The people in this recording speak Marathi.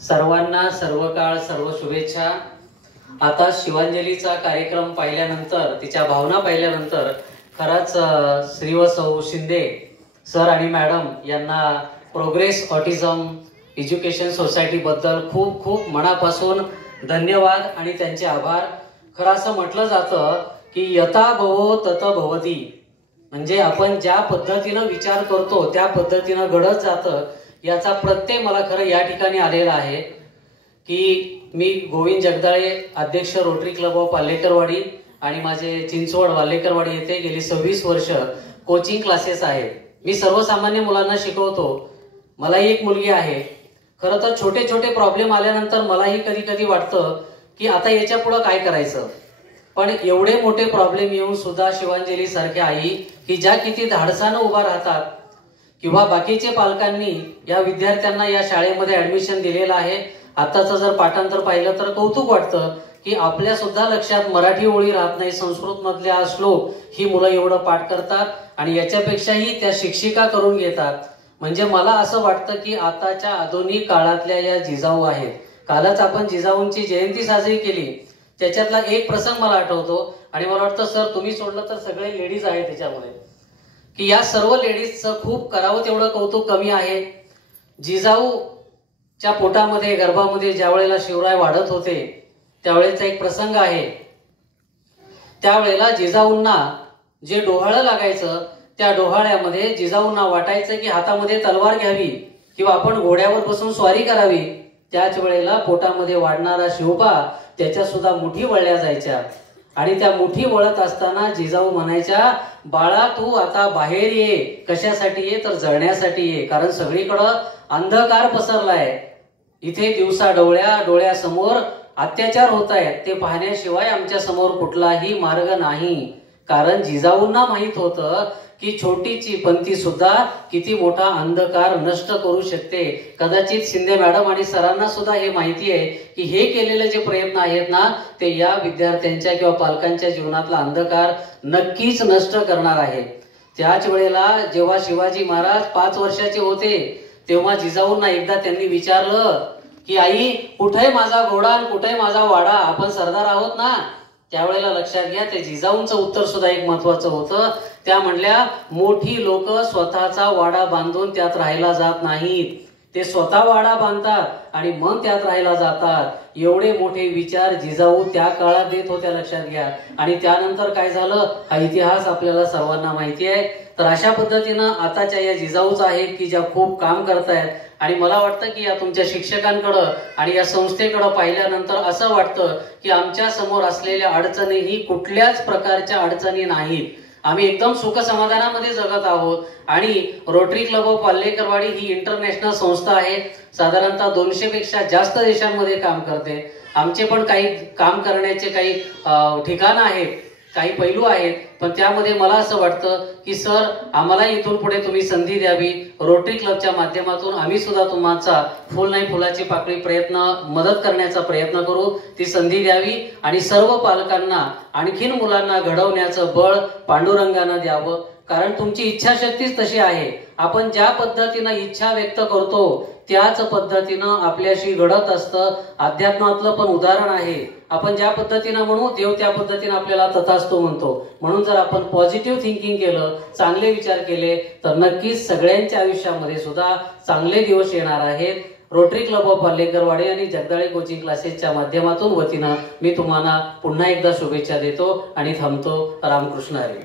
सर्वांना सर्व काळ सर्व शुभेच्छा। आता शिवांजलीचा कार्यक्रम पाहिल्यानंतर, तिच्या भावना पाहिल्यानंतर खरंच श्री व सौ शिंदे सर आणि मॅडम यांना प्रोग्रेस ऑटिझम एज्युकेशन सोसायटी बद्दल खूप खूप मनापासून धन्यवाद आणि त्यांचे आभार। खरं असं म्हटलं जातं की यथा भवो तत भवती, म्हणजे आपण ज्या पद्धतीनं विचार करतो त्या पद्धतीनं घडत जातं। याचा प्रत्यय मला खरं या ठिकाणी आलेला आहे की मी गोविंद जगदाळे, अध्यक्ष रोटरी क्लब ऑफ वाल्हेकरवाडी आणि माझे चिंचवड वाल्हेकरवाडी येथे गेली 26 वर्ष कोचिंग क्लासेस आहेत। मी सर्वसामान्य मुलांना शिकवतो। मलाही एक मुलगी आहे। खरं तर छोटे छोटे प्रॉब्लेम आल्यानंतर मलाही कधी कधी वाटतं की आता याच्या पुढे काय करायचं, पण एवढे मोठे प्रॉब्लेम येऊन सुद्धा शिवांजली सारख्या आई की ज्या किती धाडसानं उभा राहतात, किंवा बाकीचे पालकांनी या विद्यार्थ्यांना या शाळेमध्ये ऍडमिशन दिलेलं आहे। आताचं जर पाठांतर पाहिलं तर कौतुक वाटतं की आपल्या सुद्धा लक्षात मराठी ओळी राहत नाही, संस्कृत मधल्या श्लोक ही मुलं एवढं पाठ करतात आणि याच्यापेक्षाही त्या शिक्षिका करून घेतात। म्हणजे मला असं वाटतं की आताच्या आधुनिक काळातल्या या जिजाऊ आहेत। कालच आपण जिजाऊंची जयंती साजरी केली, त्याच्यातला एक प्रसंग मला आठवतो आणि मला वाटतं सर तुम्ही सोडलं तर सगळे लेडीज आहेत त्याच्यामध्ये, की या सर्व लेडीजचं खूप करावं तेवढं कौतुक कमी आहे। जिजाऊच्या पोटामध्ये गर्भामध्ये ज्या वेळेला शिवराय वाढत होते त्यावेळेचा एक प्रसंग आहे। त्यावेळेला जिजाऊंना जे डोहाळं लागायचं त्या डोहाळ्यामध्ये जिजाऊंना वाटायचं की हातामध्ये तलवार घ्यावी किंवा आपण घोड्यावर बसून स्वारी करावी। त्याच वेळेला पोटामध्ये वाढणारा शिवबा त्याच्या सुद्धा मुठी वळल्या जायच्या आणि त्या मुठी वळत असताना जिजाऊ म्हणायच्या, बाळा तू आता बाहेर ये, कशासाठी ये तर जळण्यासाठी ये, कारण सगळीकडं अंधकार पसरलाय, इथे दिवसा डोळ्यासमोर अत्याचार होत आहेत, ते पाहण्याशिवाय आमच्या समोर कुठलाही मार्ग नाही। कारण जिजाऊंना माहित होतं की छोटीची पंथी सुद्धा किती मोठा अंधकार नष्ट करू शकते। कदाचित शिंदे मॅडम आणि सरांना सुद्धा हे माहिती आहे की हे केलेले जे प्रयत्न आहेत ना ते या विद्यार्थ्यांच्या किंवा पालकांच्या जीवनातला अंधकार नक्कीच नष्ट करणार आहे। त्याच वेळेला जेव्हा शिवाजी महाराज 5 वर्षाचे होते तेव्हा जिजाऊंना एकदा त्यांनी विचारलं की आई कुठे माझा घोडा आणि कुठे माझा वाडा, आपण सरदार आहोत ना। त्यावेळेला लक्षात घ्या ते जिजाऊंचं उत्तर सुद्धा एक महत्वाचं होतं। त्या म्हणल्या, मोठी लोक स्वतःचा वाडा बांधून त्यात राहायला जात नाहीत, ते स्वतः वाडा बांधतात आणि मग त्यात राहायला जातात। एवढे मोठे विचार जिजाऊ त्या काळात देत होत्या, लक्षात घ्या। आणि त्यानंतर काय झालं हा इतिहास आपल्याला सर्वांना माहिती आहे। तर अशा पद्धतीनं आताच्या या जिजाऊच आहेत की ज्या खूप काम करतायत आणि मला वाटतं की या तुमच्या शिक्षकांकडे आणि या संस्थेकडे पाहिल्यानंतर असं वाटतं की आमच्या समोर असलेल्या अडचणी ही कुठल्याच प्रकारच्या अडचणी नाहीत। आम्ही एकदम सुख समाधानामध्ये जगत आहोत आणि रोटरी क्लब ऑफ वाल्हेकरवाडी ही इंटरनॅशनल संस्था आहे, साधारणतः 200 पेक्षा जास्त देशांमध्ये काम करते। आमचे पण काही काम करण्याचे काही ठिकाणं आहेत, काही पैलू आहेत, पण त्यामध्ये मला असं वाटतं की सर आम्हाला इथून पुढे तुम्ही संधी द्यावी। रोटरी क्लबच्या माध्यमातून आम्ही सुद्धा तुमचा फुल नाही फुलाची पाकळी मदत करण्याचा प्रयत्न करू, ती संधी द्यावी आणि सर्व पालकांना आणखीन मुलांना घडवण्याचं बळ पांडुरंगानं द्यावं। कारण तुमची इच्छाशक्तीच तशी आहे, आपण ज्या पद्धतीनं इच्छा व्यक्त करतो त्याच पद्धतीनं आपल्याशी घडत असतं। अध्यात्मातलं पण उदाहरण आहे, आपण ज्या पद्धतीनं म्हणू देव त्या पद्धतीनं आपल्याला तथास्तु म्हणतो। म्हणून जर आपण पॉझिटिव्ह थिंकिंग केलं, चांगले विचार केले तर नक्कीच सगळ्यांच्या आयुष्यामध्ये सुद्धा चांगले दिवस येणार आहेत। रोटरी क्लब ऑफ वाल्हेकरवाडी आणि जगदाळे कोचिंग क्लासेसच्या माध्यमातून वतीनं मी तुम्हाला पुन्हा एकदा शुभेच्छा देतो आणि थांबतो। रामकृष्ण हरी।